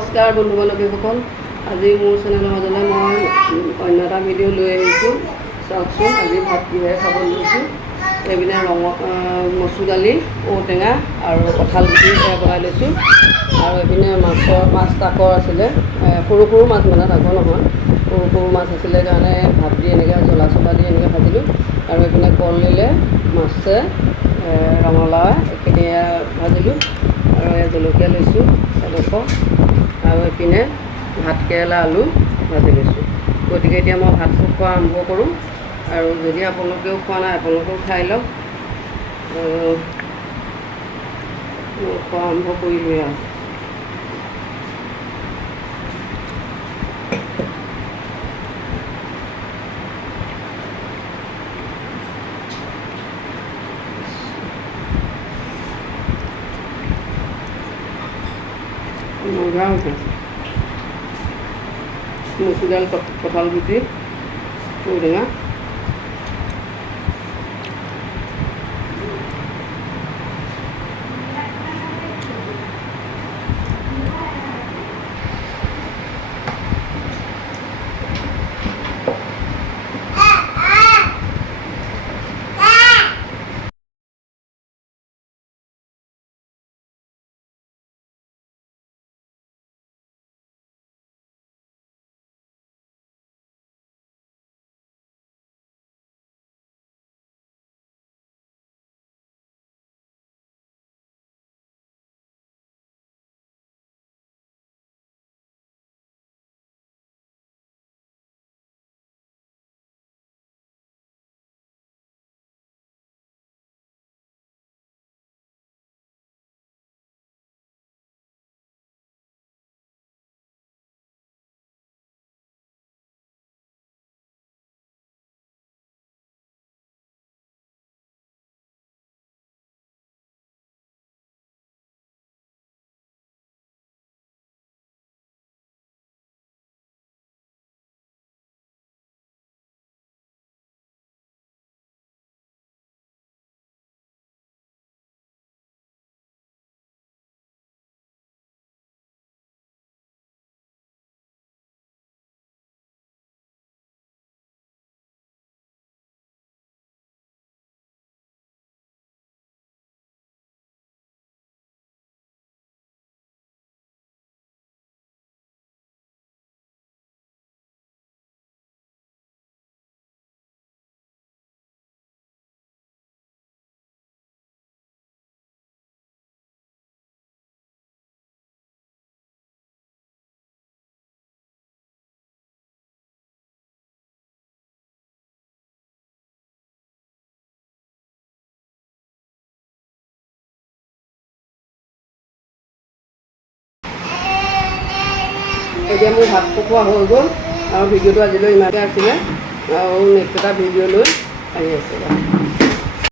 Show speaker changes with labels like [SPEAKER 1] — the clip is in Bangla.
[SPEAKER 1] নমস্কাৰ বন্ধু বান্ধৱীসকল আজি মোৰ চেনেলৰ মাজলৈ মই অন্য এটা ভিডিঅ' লৈ আহিছোঁ। চাওকচোন আজি ভাত কিহেৰে খাব লৈছোঁ। এইপিনে ৰঙ মচুৰ দালি ঔটেঙা আৰু কঁঠাল গুটি বনাই লৈছোঁ। আৰু এইপিনে মাছৰ মাছ তাকৰ আছিলে। সৰু সৰু মাছ মানে তাকৰ নহয়। সৰু সৰু মাছ আছিলে কাৰণে ভাত দি এনেকৈ জ্বলা চলা দি এনেকৈ ভাজিলোঁ। আৰু এইপিনে কলডিলে মাছে এ, ৰঙালাওৱে এইখিনি ভাজিলোঁ। আৰু জলকীয়া লৈছোঁ। কেৰেলা আলু ভাজি লৈছোঁ। গতিকে এতিয়া মই ভাতটো খোৱা আৰম্ভ কৰোঁ। আৰু যদি আপোনালোকেও খোৱা নাই আপোনালোকেও খাই লওক। খোৱা আৰম্ভ কৰিলোঁৱেই আৰু। হৈছে। দাইল ক- কঁঠাল গুটি ঔটেঙা এতিয়া মোৰ ভাত খোৱা হৈ গ'ল, আৰু ভিডিঅ'টো আজিলৈ ইমানকৈ আছিলে, আৰু নেক্সট এটা ভিডিঅ' লৈ আহি আছে।